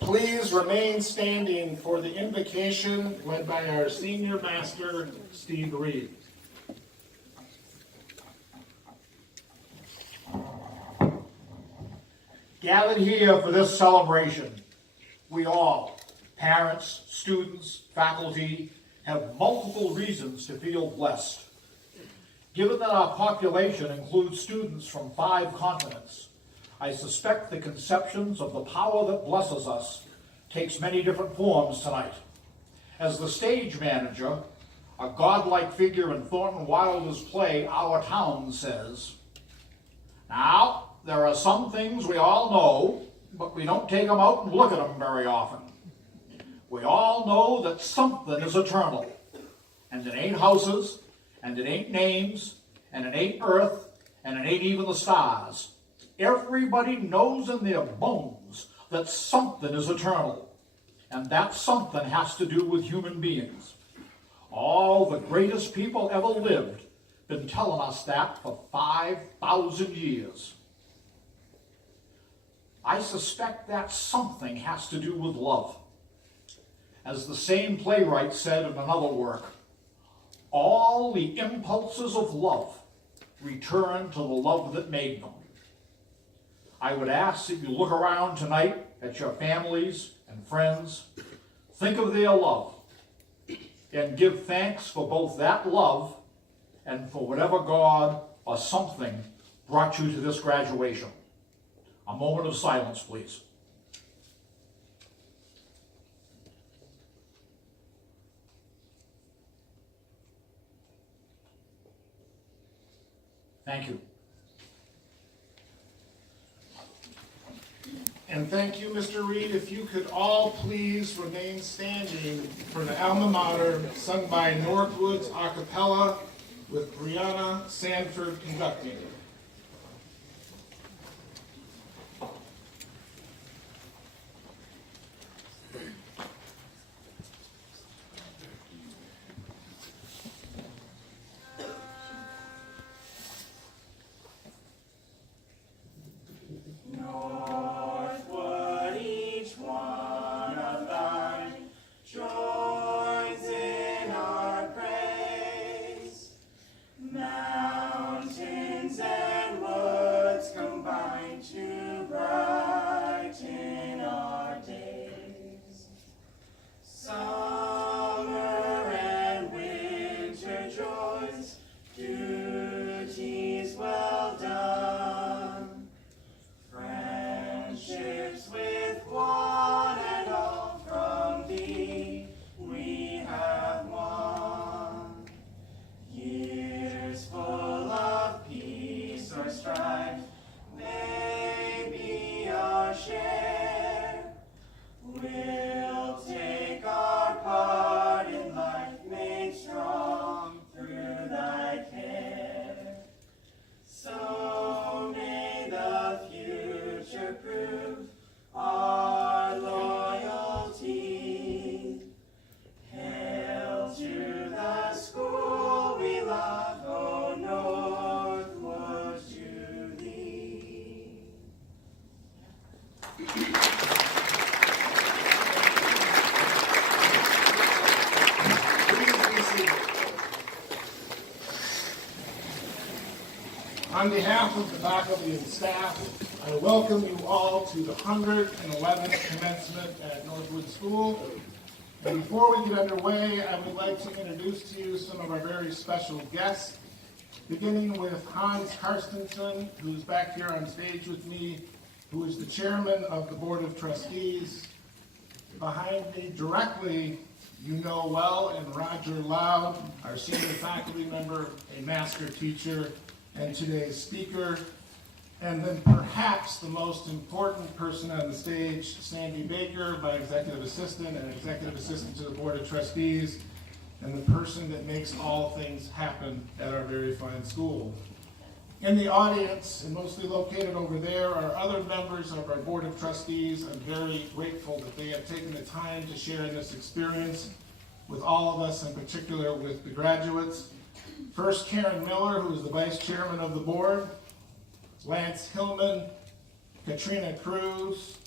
Please remain standing for the invocation led by our senior master, Steve Reed. Gathered here for this celebration, we all, parents, students, faculty, have multiple reasons to feel blessed. Given that our population includes students from 5 continents, I suspect the conceptions of the power that blesses us takes many different forms tonight. As the stage manager, a godlike figure in Thornton Wilder's play, Our Town, says, "Now, there are some things we all know, but we don't take them out and look at them very often. We all know that something is eternal, and it ain't houses, and it ain't names, and it ain't earth, and it ain't even the stars. Everybody knows in their bones that something is eternal, and that something has to do with human beings. All the greatest people ever lived been telling us that for 5,000 years. I suspect that something has to do with love. As the same playwright said in another work, all the impulses of love return to the love that made them. I would ask that you look around tonight at your families and friends, think of their love, and give thanks for both that love and for whatever God or something brought you to this graduation. A moment of silence, please. Thank you. And thank you, Mr. Reed. If you could all please remain standing for the alma mater sung by Northwood's a cappella with Brianna Sanford conducting. Northwood, each one of thine joins in our praise. Mountains On behalf of the faculty and staff, I welcome you all to the 111th commencement at Northwood School. And before we get underway, I would like to introduce to you some of our very special guests, beginning with Hans Carstensen, who's back here on stage with me, who is the chairman of the Board of Trustees. Behind me directly, you know well, and Roger Loud, our senior faculty member, a master teacher, and today's speaker. And then perhaps the most important person on the stage, Sandy Baker, my executive assistant and executive assistant to the Board of Trustees, and the person that makes all things happen at our very fine school. In the audience, and mostly located over there, are other members of our Board of Trustees. I'm very grateful that they have taken the time to share in this experience with all of us, in particular with the graduates. First, Karen Miller, who is the Vice Chairman of the Board, Lance Hillman, Katrina Cruz,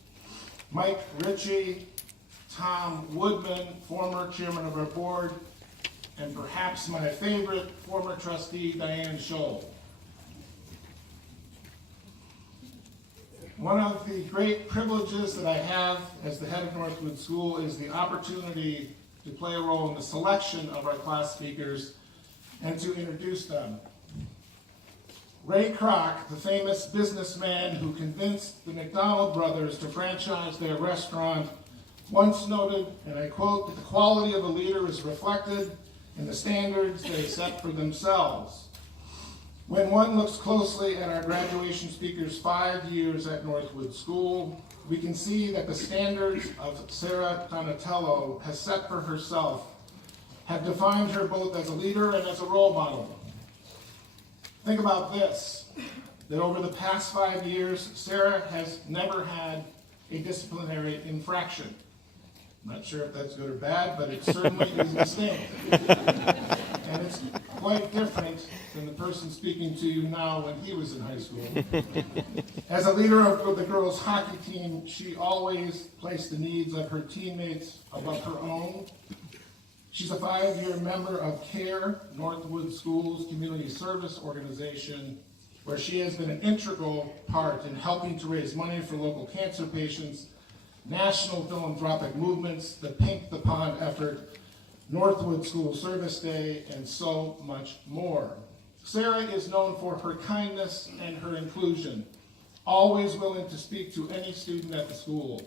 Mike Ritchie, Tom Woodman, former Chairman of our Board, and perhaps my favorite, former trustee, Diane Scholl. One of the great privileges that I have as the head of Northwood School is the opportunity to play a role in the selection of our class speakers and to introduce them. Ray Kroc, the famous businessman who convinced the McDonald brothers to franchise their restaurant, once noted, and I quote, that the quality of a leader is reflected in the standards they set for themselves. When one looks closely at our graduation speakers' 5 years at Northwood School, we can see that the standards of Sarah Donatello has set for herself have defined her both as a leader and as a role model. Think about this, that over the past 5 years, Sarah has never had a disciplinary infraction. I'm not sure if that's good or bad, but it certainly is distinct. And it's quite different than the person speaking to you now when he was in high school. As a leader of the girls' hockey team, she always placed the needs of her teammates above her own. She's a 5-year member of CARE, Northwood School's community service organization, where she has been an integral part in helping to raise money for local cancer patients, national philanthropic movements, the Pink the Pond effort, Northwood School Service Day, and so much more. Sarah is known for her kindness and her inclusion, always willing to speak to any student at the school.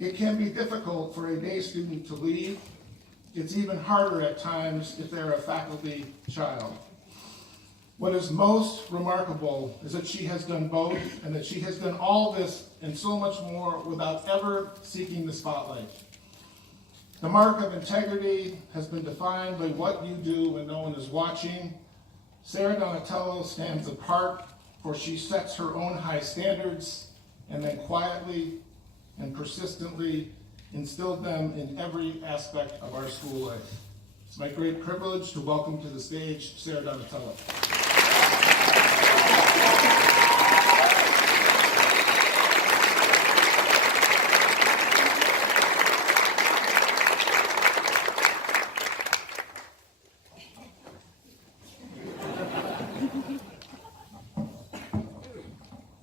It can be difficult for a day student to lead. It's even harder at times if they're a faculty child. What is most remarkable is that she has done both, and that she has done all this and so much more without ever seeking the spotlight. The mark of integrity has been defined by what you do when no one is watching. Sarah Donatello stands apart, for she sets her own high standards and then quietly and persistently instilled them in every aspect of our school life. It's my great privilege to welcome to the stage Sarah Donatello.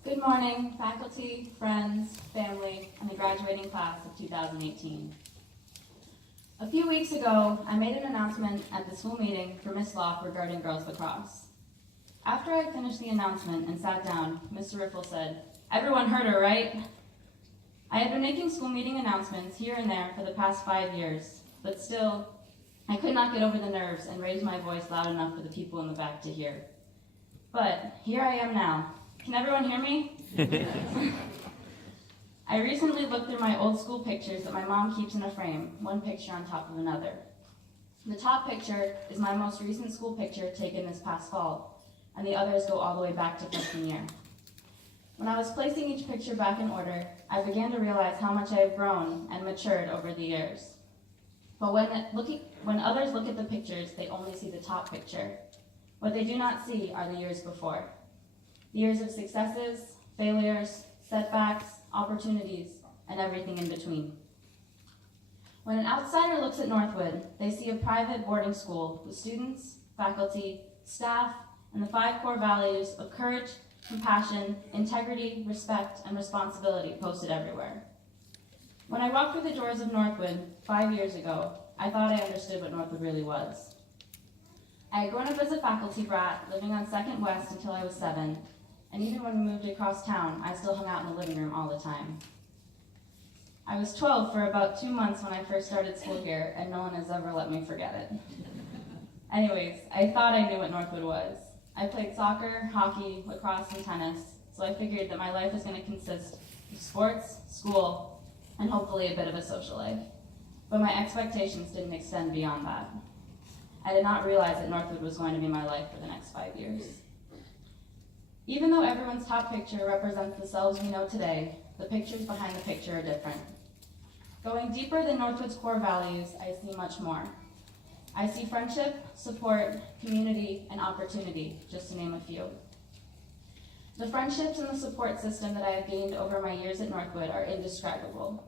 Good morning, faculty, friends, family, and the graduating class of 2018. A few weeks ago, I made an announcement at the school meeting for Miss Locke regarding girls lacrosse. After I finished the announcement and sat down, Mr. Riffle said, "Everyone heard her, right?" I had been making school meeting announcements here and there for the past 5 years, but still, I could not get over the nerves and raise my voice loud enough for the people in the back to hear. But here I am now. Can everyone hear me? I recently looked through my old school pictures that my mom keeps in a frame, one picture on top of another. The top picture is my most recent school picture taken this past fall, and the others go all the way back to freshman year. When I was placing each picture back in order, I began to realize how much I have grown and matured over the years. But when others look at the pictures, they only see the top picture. What they do not see are the years before. The years of successes, failures, setbacks, opportunities, and everything in between. When an outsider looks at Northwood, they see a private boarding school with students, faculty, staff, and the 5 core values of courage, compassion, integrity, respect, and responsibility posted everywhere. When I walked through the doors of Northwood 5 years ago, I thought I understood what Northwood really was. I had grown up as a faculty brat, living on 2nd West until I was 7, and even when we moved across town, I still hung out in the living room all the time. I was 12 for about 2 months when I first started school here, and no one has ever let me forget it. Anyways, I thought I knew what Northwood was. I played soccer, hockey, lacrosse, and tennis, so I figured that my life was going to consist of sports, school, and hopefully a bit of a social life. But my expectations didn't extend beyond that. I did not realize that Northwood was going to be my life for the next 5 years. Even though everyone's top picture represents the selves we know today, the pictures behind the picture are different. Going deeper than Northwood's core values, I see much more. I see friendship, support, community, and opportunity, just to name a few. The friendships and the support system that I have gained over my years at Northwood are indescribable.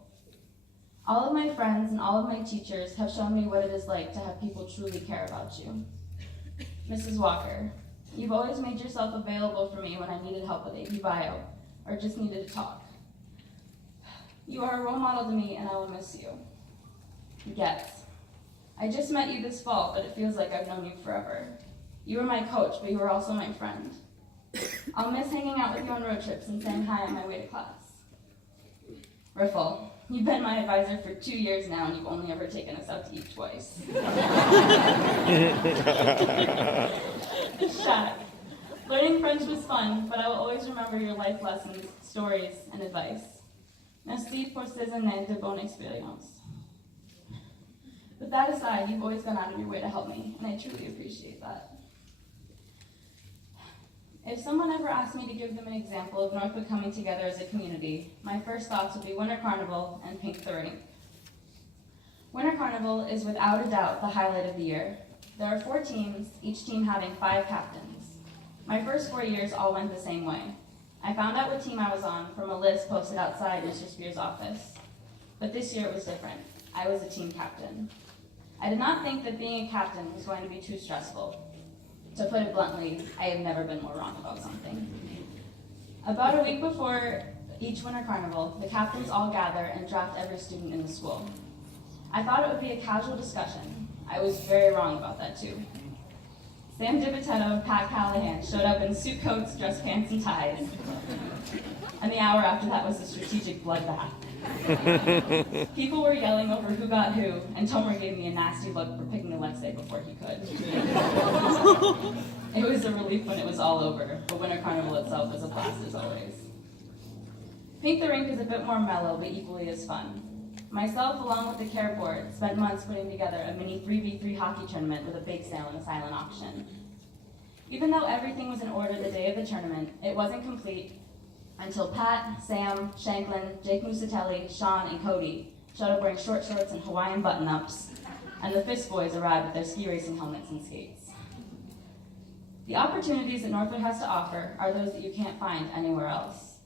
All of my friends and all of my teachers have shown me what it is like to have people truly care about you. Mrs. Walker, you've always made yourself available for me when I needed help with AP Bio, or just needed to talk. You are a role model to me, and I will miss you. Getz, I just met you this fall, but it feels like I've known you forever. You were my coach, but you were also my friend. I'll miss hanging out with you on road trips and saying hi on my way to class. Riffle, you've been my advisor for 2 years now, and you've only ever taken us out to eat twice. Shaq, learning French was fun, but I will always remember your life lessons, stories, and advice. Merci pour ces années de bonne expérience. With that aside, you've always gone out of your way to help me, and I truly appreciate that. If someone ever asked me to give them an example of Northwood coming together as a community, my first thoughts would be Winter Carnival and Pink the Rink. Winter Carnival is without a doubt the highlight of the year. There are 4 teams, each team having 5 captains. My first 4 years all went the same way. I found out what team I was on from a list posted outside Mr. Spear's office. But this year it was different. I was a team captain. I did not think that being a captain was going to be too stressful. To put it bluntly, I have never been more wrong about something. About a week before each Winter Carnival, the captains all gather and draft every student in the school. I thought it would be a casual discussion. I was very wrong about that too. Sam Dibitetto and Pat Callahan showed up in suit coats, dress pants, and ties. And the hour after that was a strategic bloodbath. People were yelling over who got who, and Tomer gave me a nasty look for picking Alexei before he could. It was a relief when it was all over, but Winter Carnival itself was a blast as always. Pink the Rink is a bit more mellow, but equally as fun. Myself, along with the care board, spent months putting together a mini 3v3 hockey tournament with a bake sale and a silent auction. Even though everything was in order the day of the tournament, it wasn't complete until Pat, Sam, Shanklin, Jake Musatelli, Sean, and Cody showed up wearing short shorts and Hawaiian button-ups, and the Fist Boys arrived with their ski racing helmets and skates. The opportunities that Northwood has to offer are those that you can't find anywhere else.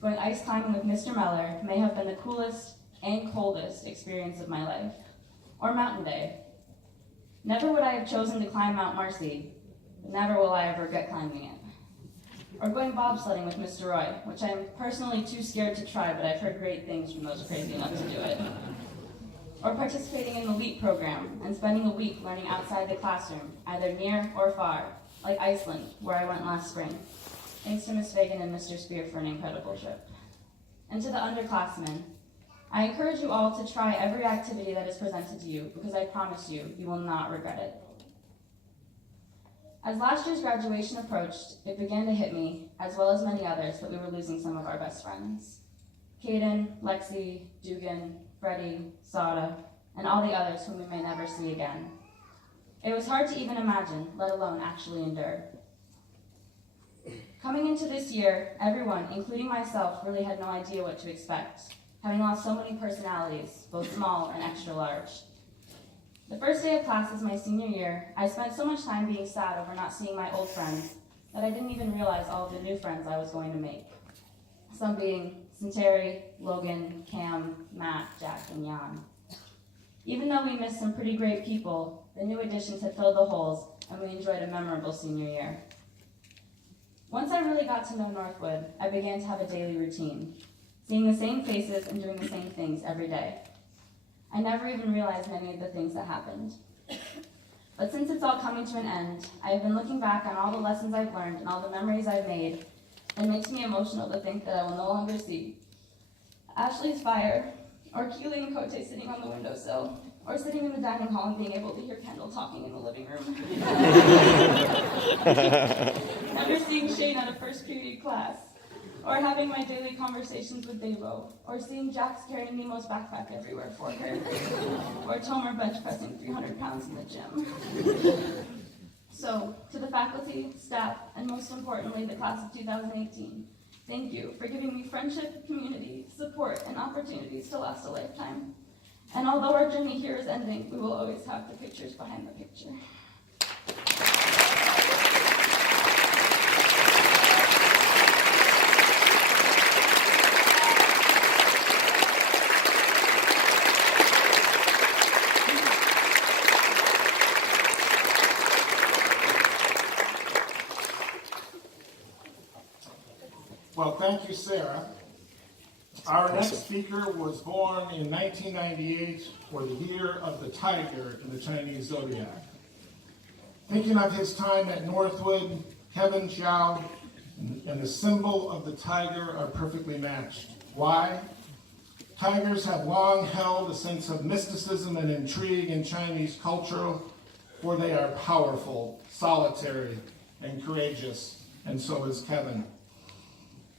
Going ice climbing with Mr. Meller may have been the coolest and coldest experience of my life. Or Mountain Day. Never would I have chosen to climb Mount Marcy, but never will I ever regret climbing it. Or going bobsledding with Mr. Roy, which I am personally too scared to try, but I've heard great things from those crazy enough to do it. Or participating in the LEAP program and spending a week learning outside the classroom, either near or far, like Iceland, where I went last spring. Thanks to Ms. Fagan and Mr. Spear for an incredible trip. And to the underclassmen, I encourage you all to try every activity that is presented to you, because I promise you, you will not regret it. As last year's graduation approached, it began to hit me, as well as many others, that we were losing some of our best friends. Caden, Lexi, Dugan, Freddie, Sada, and all the others whom we may never see again. It was hard to even imagine, let alone actually endure. Coming into this year, everyone, including myself, really had no idea what to expect, having lost so many personalities, both small and extra large. The first day of classes my senior year, I spent so much time being sad over not seeing my old friends that I didn't even realize all of the new friends I was going to make. Some being Cinteri, Logan, Cam, Matt, Jack, and Jan. Even though we missed some pretty great people, the new additions had filled the holes, and we enjoyed a memorable senior year. Once I really got to know Northwood, I began to have a daily routine, seeing the same faces and doing the same things every day. I never even realized many of the things that happened. But since it's all coming to an end, I have been looking back on all the lessons I've learned and all the memories I've made, and it makes me emotional to think that I will no longer see Ashley's fire, or Keely and Kote sitting on the windowsill, or sitting in the dining hall and being able to hear Kendall talking in the living room. Never seeing Shane at a first period class, or having my daily conversations with Devo, or seeing Jax carrying Nemo's backpack everywhere for her, or Tomer bench pressing 300 pounds in the gym. So, to the faculty, staff, and most importantly, the class of 2018, thank you for giving me friendship, community, support, and opportunities to last a lifetime. And although our journey here is ending, we will always have the pictures behind the picture. Well, thank you, Sarah. Our next speaker was born in 1998 for the year of the tiger in the Chinese zodiac. Thinking of his time at Northwood, Kevin Xiao and the symbol of the tiger are perfectly matched. Why? Tigers have long held a sense of mysticism and intrigue in Chinese culture, for they are powerful, solitary, and courageous, and so is Kevin.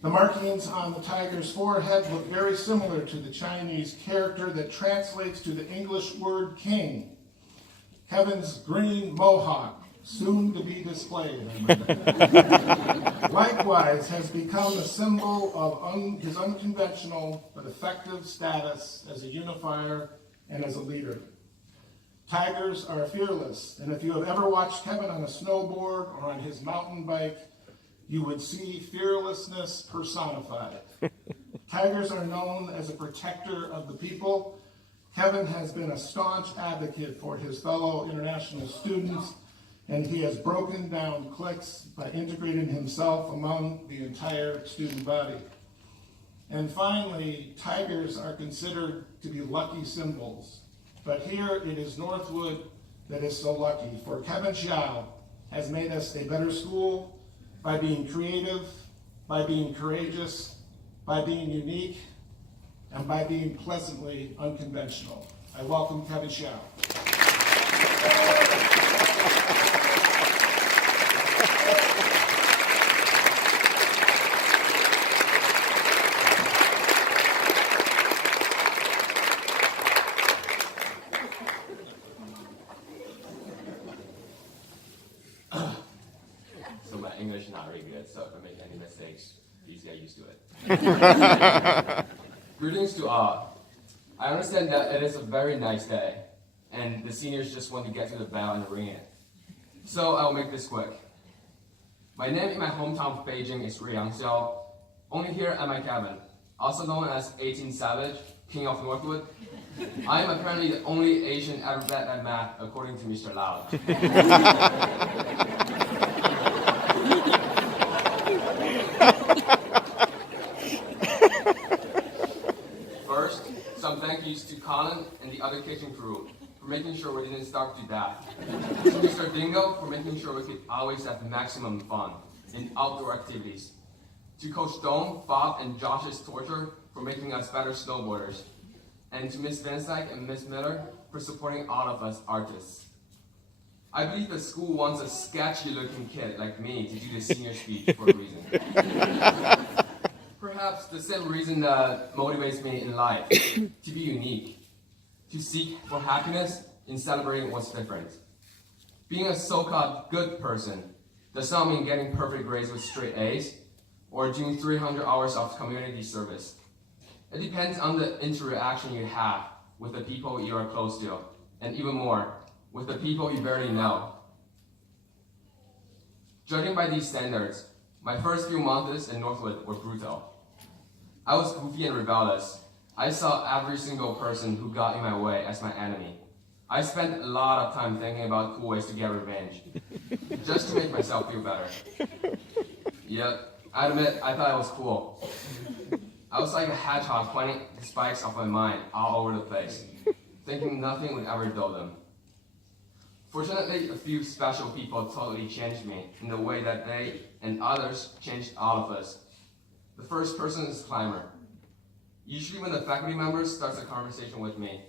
The markings on the tiger's forehead look very similar to the Chinese character that translates to the English word king. Kevin's green mohawk, soon to be displayed, likewise has become a symbol of his unconventional but effective status as a unifier and as a leader. Tigers are fearless, and if you have ever watched Kevin on a snowboard or on his mountain bike, you would see fearlessness personified. Tigers are known as a protector of the people. Kevin has been a staunch advocate for his fellow international students, and he has broken down cliques by integrating himself among the entire student body. And finally, tigers are considered to be lucky symbols. But here it is Northwood that is so lucky, for Kevin Xiao has made us a better school by being creative, by being courageous, by being unique, and by being pleasantly unconventional. I welcome Kevin Xiao. So my English is not very good, so if I make any mistakes, please get used to it. Greetings to all. I understand that it is a very nice day, and the seniors just want to get to the bell and ring it. So I'll make this quick. My name in my hometown of Beijing is Rui Yangxiao. Only here at my cabin, also known as 18 Savage, King of Northwood. I am apparently the only Asian ever bad at math, according to Mr. Lau. First, some thank yous to Colin and the other kitchen crew for making sure we didn't starve to death. To Mr. Dingo for making sure we could always have maximum fun in outdoor activities. To Coach Dome, Bob, and Josh's torture for making us better snowboarders. And to Miss Van Dyke and Miss Miller for supporting all of us artists. I believe the school wants a sketchy-looking kid like me to do the senior speech for a reason. Perhaps the same reason that motivates me in life, to be unique, to seek for happiness in celebrating what's different. Being a so-called good person does not mean getting perfect grades with straight A's or doing 300 hours of community service. It depends on the interaction you have with the people you are close to, and even more, with the people you barely know. Judging by these standards, my first few months in Northwood were brutal. I was goofy and rebellious. I saw every single person who got in my way as my enemy. I spent a lot of time thinking about cool ways to get revenge, just to make myself feel better. Yep, I admit, I thought it was cool. I was like a hedgehog pointing the spikes of my mind all over the place, thinking nothing would ever dull them. Fortunately, a few special people totally changed me in the way that they and others changed all of us. The first person is Climber. Usually when the faculty member starts a conversation with me,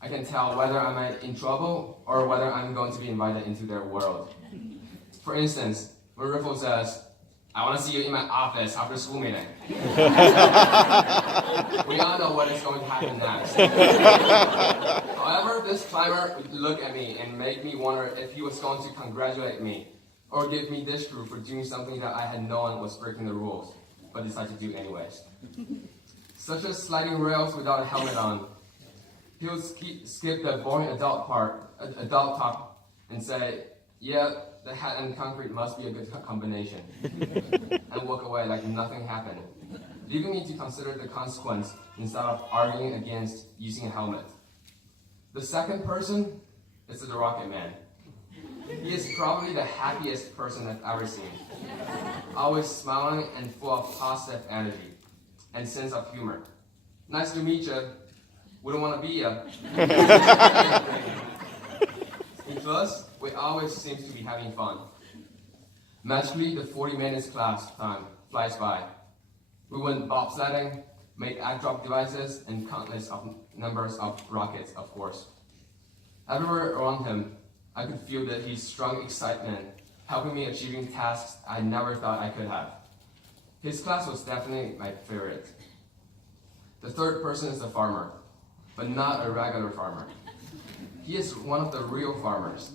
I can tell whether I'm in trouble or whether I'm going to be invited into their world. For instance, when Riffle says, "I want to see you in my office after school meeting," we all know what is going to happen next. However, this Climber would look at me and make me wonder if he was going to congratulate me or give me this proof for doing something that I had known was breaking the rules, but decided to do anyways. Such as sliding rails without a helmet on. He would skip the boring adult talk, and say, "Yeah, the hat and concrete must be a good combination," and walk away like nothing happened, leaving me to consider the consequence instead of arguing against using a helmet. The second person is the Rocket Man. He is probably the happiest person I've ever seen, always smiling and full of positive energy and sense of humor. "Nice to meet you. Wouldn't want to be ya." In class, we always seem to be having fun. Magically, the 40 minutes class time flies by. We went bobsledding, made airdrop devices, and countless numbers of rockets, of course. Everywhere around him, I could feel that his strong excitement, helping me achieving tasks I never thought I could have. His class was definitely my favorite. The third person is the farmer, but not a regular farmer. He is one of the real farmers.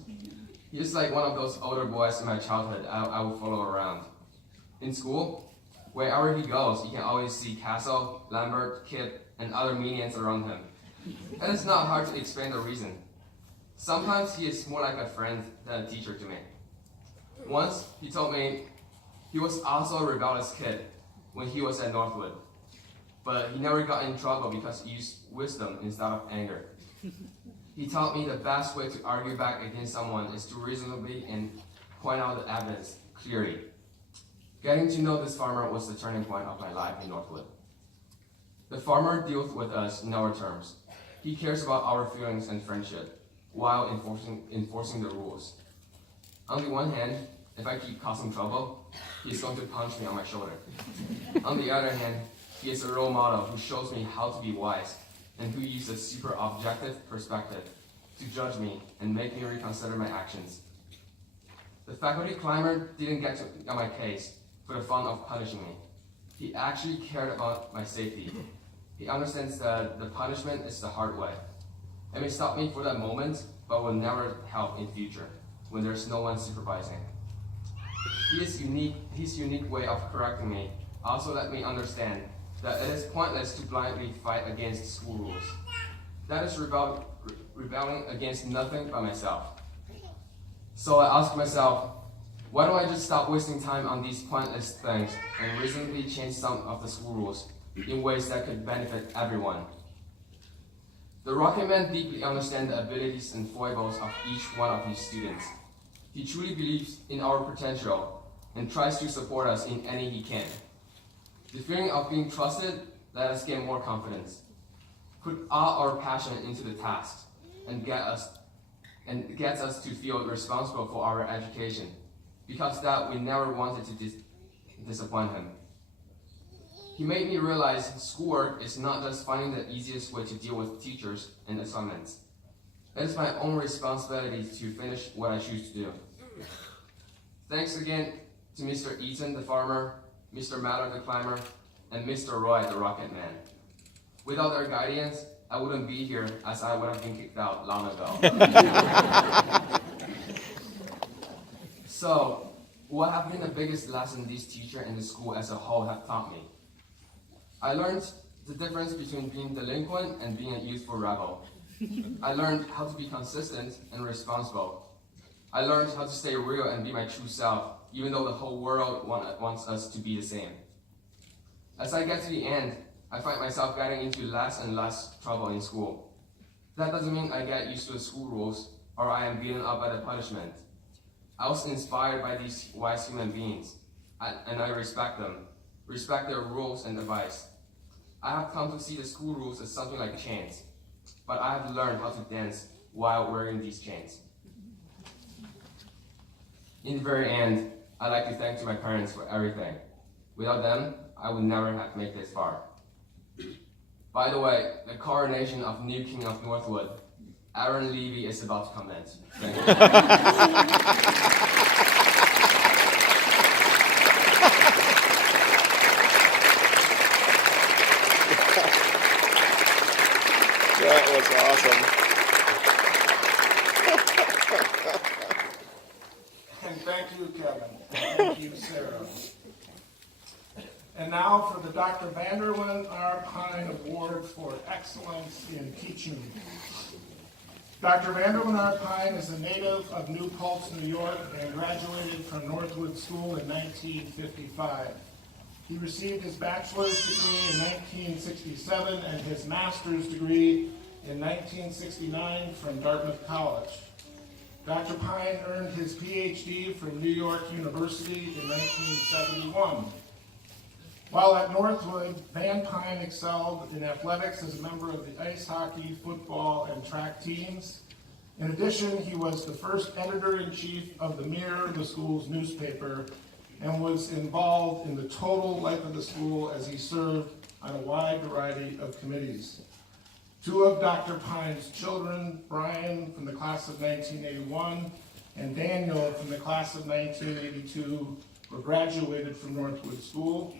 He is like one of those older boys in my childhood I would follow around. In school, wherever he goes, you can always see Castle, Lambert, Kip, and other minions around him. And it's not hard to explain the reason. Sometimes he is more like a friend than a teacher to me. Once, he told me he was also a rebellious kid when he was at Northwood, but he never got in trouble because he used wisdom instead of anger. He taught me the best way to argue back against someone is to reasonably and point out the evidence clearly. Getting to know this farmer was the turning point of my life in Northwood. The farmer deals with us in our terms. He cares about our feelings and friendship while enforcing the rules. On the one hand, if I keep causing trouble, he's going to punch me on my shoulder. On the other hand, he is a role model who shows me how to be wise and who uses a super objective perspective to judge me and make me reconsider my actions. The faculty Climber didn't get on my case for the fun of punishing me. He actually cared about my safety. He understands that the punishment is the hard way. It may stop me for that moment, but will never help in future when there's no one supervising. His unique way of correcting me also let me understand that it is pointless to blindly fight against school rules. That is rebelling against nothing but myself. So I ask myself, why don't I just stop wasting time on these pointless things and reasonably change some of the school rules in ways that could benefit everyone? The Rocket Man deeply understands the abilities and foibles of each one of his students. He truly believes in our potential and tries to support us in any he can. The feeling of being trusted let us gain more confidence, put all our passion into the task, and gets us to feel responsible for our education, because that we never wanted to disappoint him. He made me realize schoolwork is not just finding the easiest way to deal with teachers and assignments. It is my own responsibility to finish what I choose to do. Thanks again to Mr. Eaton, the farmer, Mr. Matter, the climber, and Mr. Roy, the Rocket Man. Without their guidance, I wouldn't be here, as I would have been kicked out long ago. So, what have been the biggest lesson this teacher and the school as a whole have taught me? I learned the difference between being delinquent and being a youthful rebel. I learned how to be consistent and responsible. I learned how to stay real and be my true self, even though the whole world wants us to be the same. As I get to the end, I find myself getting into less and less trouble in school. That doesn't mean I get used to the school rules or I am beaten up by the punishment. I was inspired by these wise human beings. and I respect them, respect their rules and advice. I have come to see the school rules as something like chains, but I have learned how to dance while wearing these chains. In the very end, I'd like to thank my parents for everything. Without them, I would never have made this far. By the way, the coronation of new King of Northwood, Aaron Levy, is about to commence. Thank you. That was awesome. And thank you, Kevin. Thank you, Sarah. And now for the Dr. Vanderlyn R. Pine Award for Excellence in Teaching. Dr. Vanderlyn R. Pine is a native of New Paltz, New York, and graduated from Northwood School in 1955. He received his bachelor's degree in 1967 and his master's degree in 1969 from Dartmouth College. Dr. Pine earned his PhD from New York University in 1971. While at Northwood, Van Pine excelled in athletics as a member of the ice hockey, football, and track teams. In addition, he was the first editor-in-chief of the Mirror, the school's newspaper, and was involved in the total life of the school as he served on a wide variety of committees. Two of Dr. Pine's children, Brian from the class of 1981 and Daniel from the class of 1982, were graduated from Northwood School.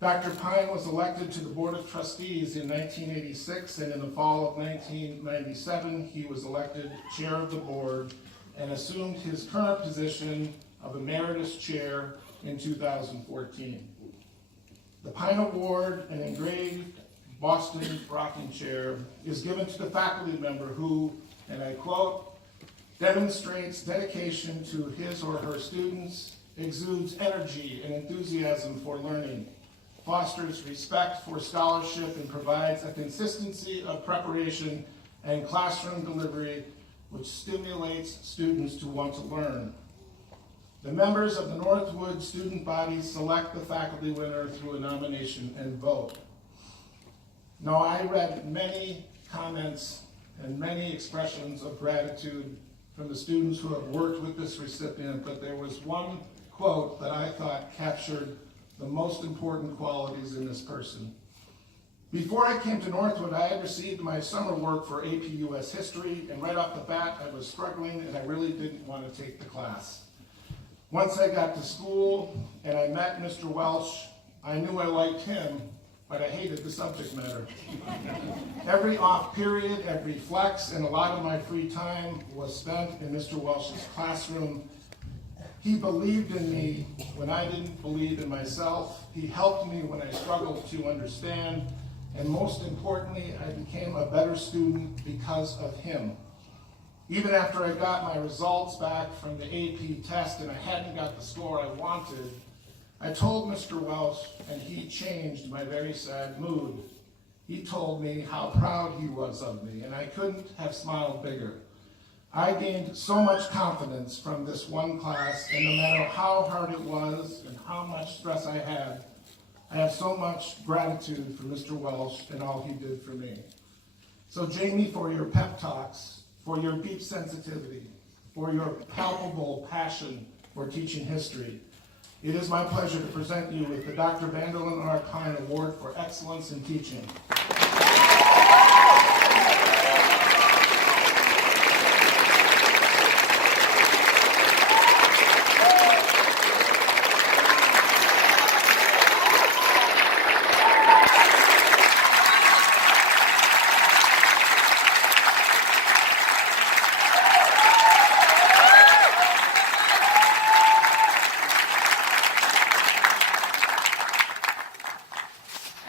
Dr. Pine was elected to the Board of Trustees in 1986, and in the fall of 1997, he was elected chair of the board and assumed his current position of Emeritus Chair in 2014. The Pine Award, an engraved Boston rocking chair, is given to the faculty member who, and I quote, demonstrates dedication to his or her students, exudes energy and enthusiasm for learning, fosters respect for scholarship, and provides a consistency of preparation and classroom delivery which stimulates students to want to learn. The members of the Northwood student body select the faculty winner through a nomination and vote. Now, I read many comments and many expressions of gratitude from the students who have worked with this recipient, but there was one quote that I thought captured the most important qualities in this person. Before I came to Northwood, I had received my summer work for AP US History, and right off the bat, I was struggling and I really didn't want to take the class. Once I got to school and I met Mr. Welsh, I knew I liked him, but I hated the subject matter. Every off period, every flex, and a lot of my free time was spent in Mr. Welsh's classroom. He believed in me when I didn't believe in myself. He helped me when I struggled to understand. And most importantly, I became a better student because of him. Even after I got my results back from the AP test and I hadn't got the score I wanted, I told Mr. Welsh, and he changed my very sad mood. He told me how proud he was of me, and I couldn't have smiled bigger. I gained so much confidence from this one class, and no matter how hard it was and how much stress I have so much gratitude for Mr. Welsh and all he did for me. So Jamie, for your pep talks, for your deep sensitivity, for your palpable passion for teaching history, it is my pleasure to present you with the Dr. Vanderlyn R. Pine Award for Excellence in Teaching.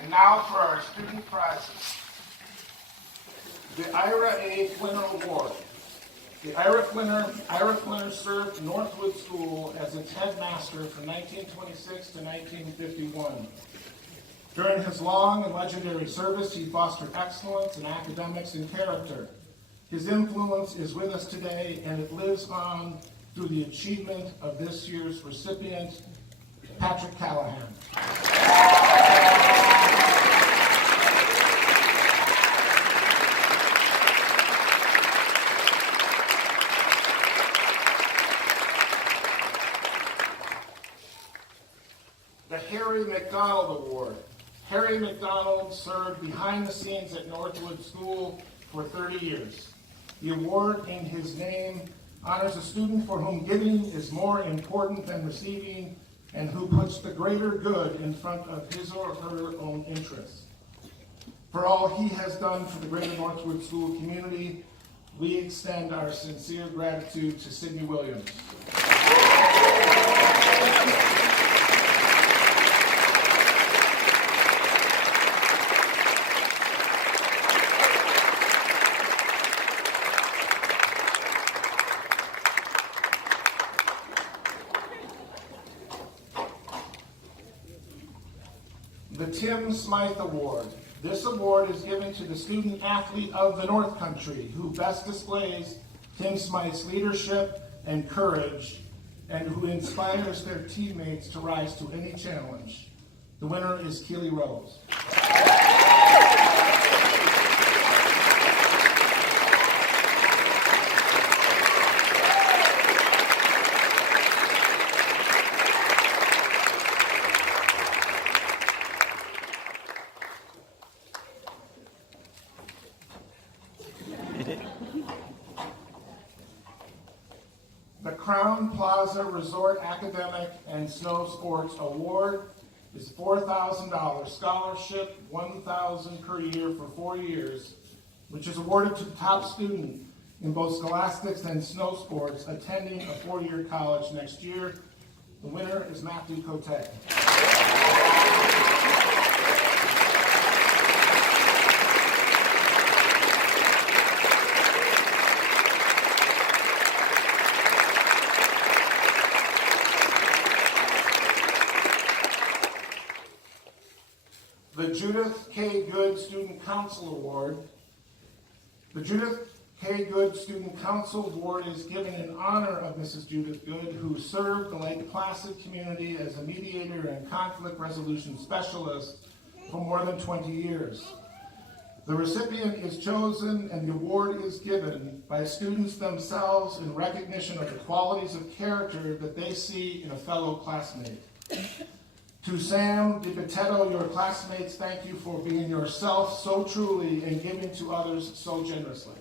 And now for our student prizes. The Ira A. Flinner Award. The Ira Flinner served Northwood School as its headmaster from 1926 to 1951. During his long and legendary service, he fostered excellence in academics and character. His influence is with us today, and it lives on through the achievement of this year's recipient, Patrick Callahan. The Harry McDonald Award. Harry McDonald served behind the scenes at Northwood School for 30 years. The award in his name honors a student for whom giving is more important than receiving and who puts the greater good in front of his or her own interests. For all he has done for the greater Northwood School community, we extend our sincere gratitude to Sidney Williams. The Tim Smythe Award. This award is given to the student athlete of the North Country who best displays Tim Smythe's leadership and courage and who inspires their teammates to rise to any challenge. The winner is Keely Rose. The Crown Plaza Resort Academic and Snow Sports Award is $4,000 scholarship, $1,000 per year for 4 years, which is awarded to the top student in both scholastics and snow sports attending a 4-year college next year. The winner is Matthew Cote. The Judith K. Good Student Council Award. The Judith K. Good Student Council Award is given in honor of Mrs. Judith Good, who served the Lake Placid community as a mediator and conflict resolution specialist for more than 20 years. The recipient is chosen and the award is given by students themselves in recognition of the qualities of character that they see in a fellow classmate. To Sam DiPitetto, your classmates, thank you for being yourself so truly and giving to others so generously.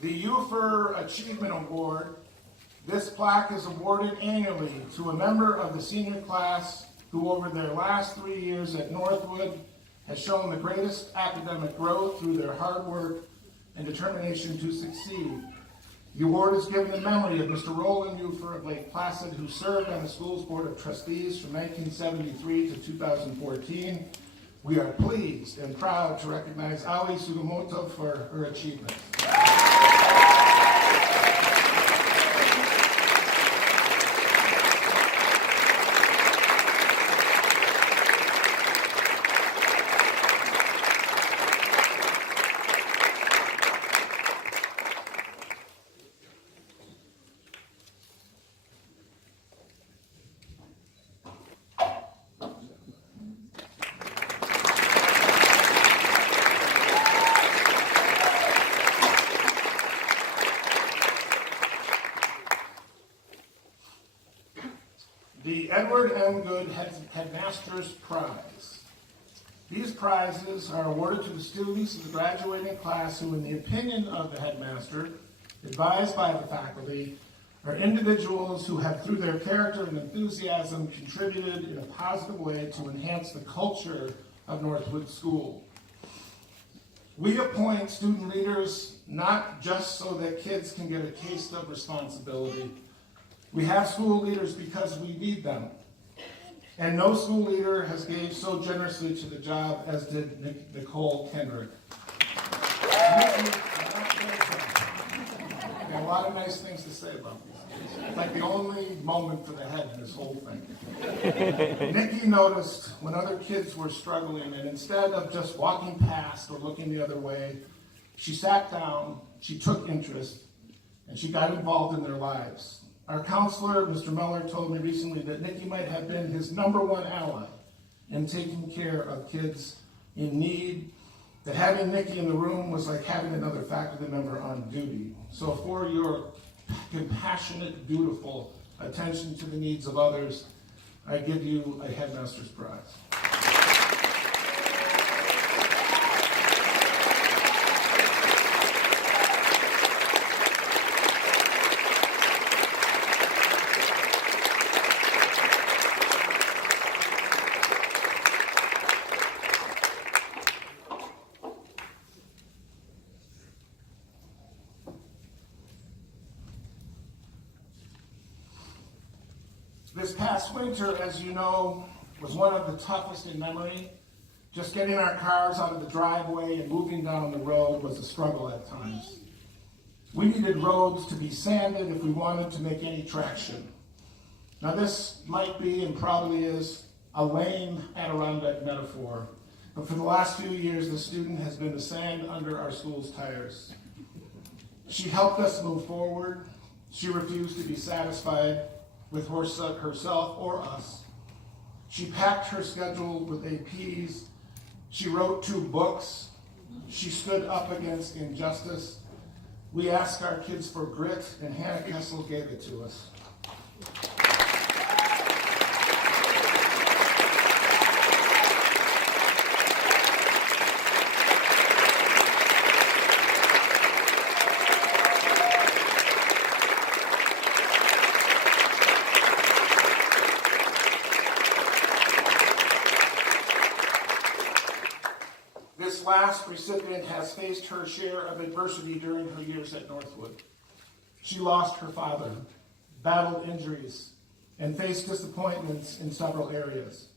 The UFR Achievement Award. This plaque is awarded annually to a member of the senior class who over their last 3 years at Northwood has shown the greatest academic growth through their hard work and determination to succeed. The award is given in memory of Mr. Roland Ufer of Lake Placid, who served on the school's Board of Trustees from 1973 to 2014. We are pleased and proud to recognize Aoi Sugimoto for her achievements. The Edward M. Good Headmaster's Prize. These prizes are awarded to the students of the graduating class who, in the opinion of the headmaster, advised by the faculty, are individuals who have, through their character and enthusiasm, contributed in a positive way to enhance the culture of Northwood School. We appoint student leaders not just so that kids can get a taste of responsibility. We have school leaders because we need them. And no school leader has gave so generously to the job as did Nicole Kendrick. Got a lot of nice things to say about these kids. It's like the only moment for the head in this whole thing. Nikki noticed when other kids were struggling, and instead of just walking past or looking the other way, she sat down, she took interest, and she got involved in their lives. Our counselor, Mr. Miller, told me recently that Nikki might have been his #1 ally in taking care of kids in need, that having Nikki in the room was like having another faculty member on duty. So for your compassionate, dutiful attention to the needs of others, I give you a Headmaster's Prize. This past winter, as you know, was one of the toughest in memory. Just getting our cars out of the driveway and moving down the road was a struggle at times. We needed roads to be sanded if we wanted to make any traction. Now this might be, and probably is, a lame Adirondack metaphor, but for the last few years, the student has been the sand under our school's tires. She helped us move forward. She refused to be satisfied with herself or us. She packed her schedule with APs. She wrote 2 books. She stood up against injustice. We asked our kids for grit, and Hannah Kessel gave it to us. This last recipient has faced her share of adversity during her years at Northwood. She lost her father, battled injuries, and faced disappointments in several areas.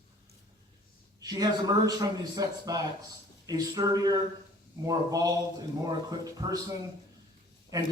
She has emerged from these setbacks a sturdier, more evolved, and more equipped person, and